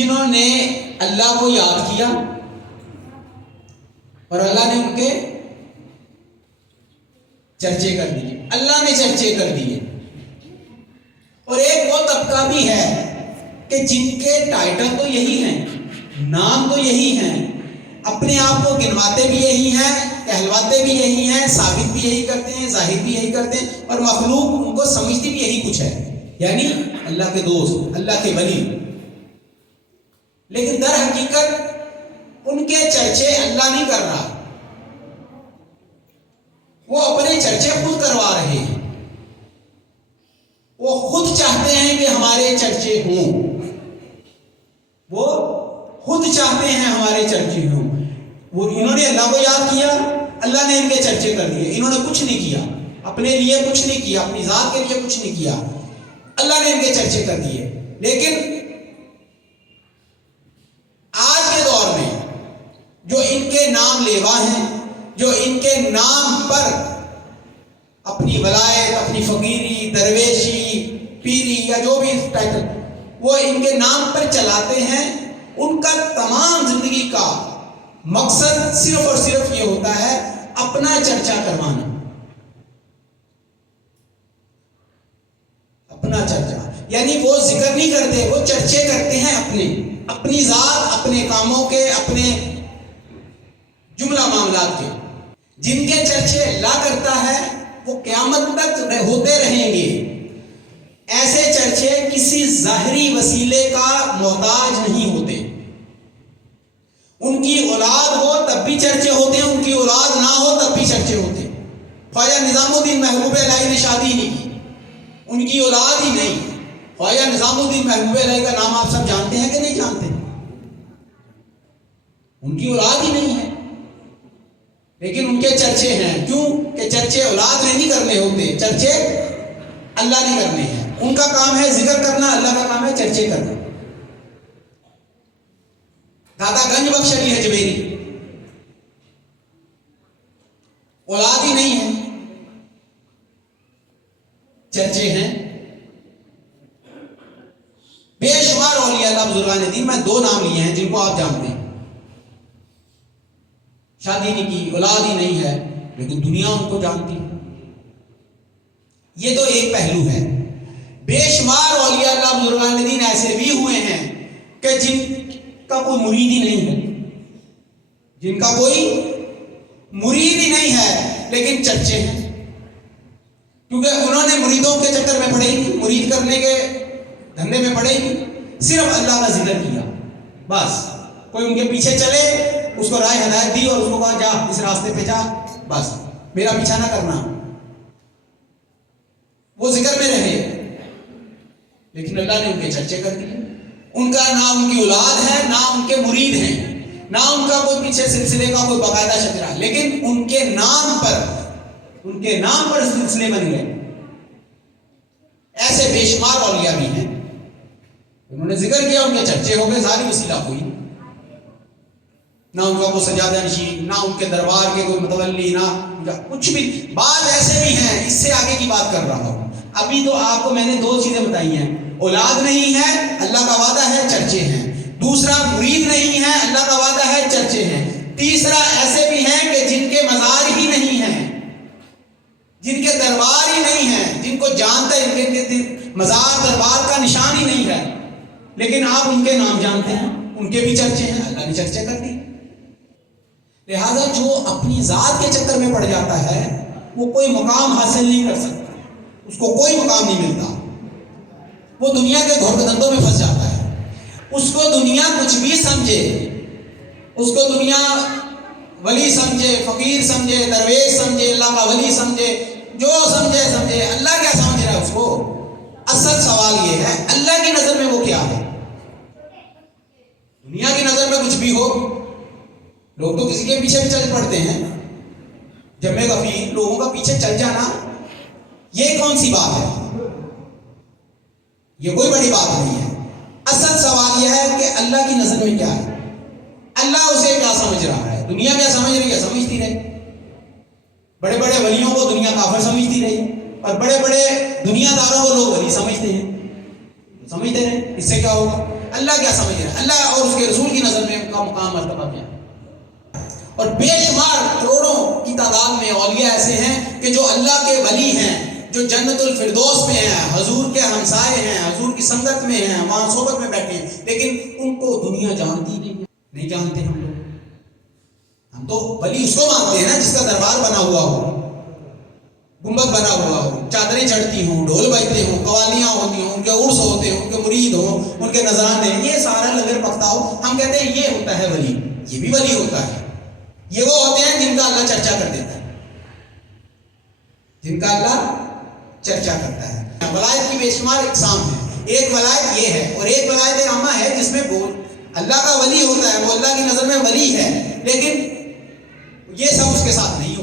جنہوں نے اللہ کو یاد کیا اور اللہ نے ان کے چرچے کر دیے، اللہ نے چرچے کر دیے۔ اور ایک وہ طبقہ بھی ہے کہ جن کے ٹائٹل تو یہی ہیں، نام تو یہی ہیں، اپنے آپ کو گنواتے بھی یہی ہیں، کہلواتے بھی یہی ہیں، ثابت بھی یہی کرتے ہیں، ظاہر بھی یہی کرتے ہیں، اور مخلوق ان کو سمجھتی بھی یہی کچھ ہے، یعنی اللہ کے دوست، اللہ کے ولی۔ لیکن در حقیقت ان کے چرچے اللہ نہیں کر رہا، وہ اپنے چرچے خود کروا رہے ہیں۔ وہ خود چاہتے ہیں کہ ہمارے چرچے ہوں، وہ خود چاہتے ہیں ہمارے چرچے ہوں۔ وہ انہوں نے اللہ کو یاد کیا، اللہ نے ان کے چرچے کر دیے۔ انہوں نے کچھ نہیں کیا، اپنے لیے کچھ نہیں کیا، اپنی ذات کے لیے کچھ نہیں کیا، اللہ نے ان کے چرچے کر دیے۔ لیکن آج کے دور میں جو ان کے نام لیوا ہیں، جو ان کے نام پر اپنی ولایت، اپنی فقیری، درویشی، پیری یا جو بھی ٹائٹل وہ ان کے نام پر چلاتے ہیں، ان کا تمام زندگی کا مقصد صرف اور صرف یہ ہوتا ہے اپنا چرچا کروانا، اپنا چرچا، یعنی وہ ذکر نہیں کرتے، وہ چرچے کرتے ہیں اپنی ذات، اپنے کاموں کے، اپنے جملہ معاملات کے۔ جن کے چرچے اللہ کرتا ہے وہ قیامت تک ہوتے رہیں گے۔ ایسے چرچے کسی ظاہری وسیلے کا محتاج نہیں ہوتے۔ ان کی اولاد ہو تب بھی چرچے ہوتے ہیں، ان کی اولاد نہ ہو تب بھی چرچے ہوتے ہیں۔ خواجہ نظام الدین محبوب الہی نے شادی نہیں کی، ان کی اولاد ہی نہیں۔ خواجہ نظام الدین محبوب الہی کا نام آپ سب جانتے ہیں کہ نہیں جانتے؟ ان کی اولاد ہی نہیں ہے، لیکن ان کے چرچے ہیں۔ کیوں کہ چرچے اولاد نے نہیں کرنے ہوتے، چرچے اللہ نے کرنے ہیں۔ ان کا کام ہے ذکر کرنا، اللہ کا کام ہے چرچے کرنا۔ دادا گنج بخش علی حجویری اولاد ہی نہیں ہے، چرچے ہیں۔ بے شمار اولیاء اللہ بزرگان دین، میں دو نام لیے ہیں جن کو آپ جانتے ہیں۔ شادی نہیں کی، اولاد ہی نہیں ہے، لیکن دنیا ان کو جانتی ہے۔ یہ تو ایک پہلو ہے۔ بے شمار اولیاء اللہ بزرگان دین ایسے بھی ہوئے ہیں کہ جن کا کوئی مرید ہی نہیں ہے، جن کا کوئی مرید ہی نہیں ہے، لیکن چرچے ہیں، کیونکہ انہوں نے مریدوں کے چکر میں پڑے ہی نہیں، مرید کرنے کے دھندے میں پڑے ہی نہیں، صرف اللہ کا ذکر کیا بس۔ کوئی ان کے پیچھے چلے، اس کو رائے ہدایت دی اور اس کو کہا جا اس راستے پہ جا، بس میرا پیچھا نہ کرنا، وہ ذکر میں رہے۔ لیکن اللہ نے ان کے چرچے کر دیے۔ ان کا نہ ان کی اولاد ہے، نہ ان کے مرید ہیں، نہ ان کا کوئی پیچھے سلسلے کا کوئی باقاعدہ شجرہ، لیکن ان کے نام پر سلسلے بن گئے۔ ایسے بے شمار اولیاء بھی ہیں، انہوں نے ذکر کیا، ان کے چرچے ہو گئے، ظاہری وسیلہ ہوئی، نہ ان کا کوئی سجادہ نشین، نہ ان کے دربار کے کوئی متولی، نہ کچھ بھی۔ بعض ایسے بھی ہیں، اس سے آگے کی بات کر رہا ہوں۔ ابھی تو آپ کو میں نے دو چیزیں بتائی ہیں، اولاد نہیں ہے، اللہ کا وعدہ ہے، چرچے ہیں۔ دوسرا مرید نہیں ہے، اللہ کا وعدہ ہے، چرچے ہیں۔ تیسرا ایسے بھی ہیں کہ جن کے مزار ہی نہیں ہیں، جن کے دربار ہی نہیں ہیں، جن کو جانتے ہیں، ان کے مزار دربار کا نشان ہی نہیں ہے، لیکن آپ ان کے نام جانتے ہیں، ان کے بھی چرچے ہیں، اللہ نے چرچے کر دی۔ لہذا جو اپنی ذات کے چکر میں پڑ جاتا ہے وہ کوئی مقام حاصل نہیں کر سکتا، اس کو کوئی مقام نہیں ملتا، وہ دنیا کے گھر دندوں میں پھنس جاتا ہے۔ اس کو دنیا کچھ بھی سمجھے، اس کو دنیا ولی سمجھے، فقیر سمجھے، درویش سمجھے، اللہ کا ولی سمجھے، جو سمجھے، اللہ کیا سمجھ رہا ہے اس کو؟ اصل سوال یہ ہے اللہ کی نظر میں وہ کیا ہے۔ دنیا کی نظر میں کچھ بھی ہو، لوگ تو کسی کے پیچھے بھی چل پڑتے ہیں، جمع غفیر لوگوں کا پیچھے چل جانا یہ کون سی بات ہے؟ یہ کوئی بڑی بات نہیں ہے۔ اصل سوال یہ ہے کہ اللہ کی نظر میں کیا ہے، اللہ اسے کیا سمجھ رہا ہے، دنیا کیا سمجھ رہی ہے، سمجھتی رہے۔ بڑے بڑے ولیوں کو دنیا کافر سمجھتی رہی، اور بڑے بڑے دنیا داروں کو لوگ ولی سمجھتے ہیں۔ سمجھتے رہے، اس سے کیا ہوگا؟ اللہ کیا سمجھ رہا ہے؟ اللہ اور اس کے رسول کی نظر میں ان کا مقام مرتبہ کیا ہے؟ اور بے شمار کروڑوں کی تعداد میں اولیاء ایسے ہیں کہ جو اللہ کے ولی ہیں، جو جنت الفردوس میں ہیں، حضور کے ہمسائے ہیں، حضور کی سنگت میں ہیں، وہاں صحبت میں بیٹھے ہیں، لیکن ان کو دنیا جانتی نہیں جانتے ہم لوگ۔ ہم تو ولی اس کو مانتے ہیں نا جس کا دربار بنا ہوا ہو، گنبد بنا ہوا ہو، چادریں چڑھتی ہوں، ڈھول بجتے ہوں، قوالیاں ہوتی ہوں، ان کے عرس ہوتے ہوں، ان کے مرید ہوں، ان کے نذرانے، یہ سارا لنگر پکتا ہو، ہم کہتے ہیں یہ ہوتا ہے ولی۔ یہ بھی ولی ہوتا ہے، یہ وہ ہوتے ہیں جن کا اللہ چرچا کر دیتا ہے، جن کا اللہ چرچا کرتا ہے۔ ولایت کی بے شمار اقسام ہیں، ایک ولایت یہ ہے، اور ایک ولایت عامہ ہے جس میں اللہ کا ولی ہوتا ہے، وہ اللہ کی نظر میں ولی ہے، لیکن یہ سب اس کے ساتھ نہیں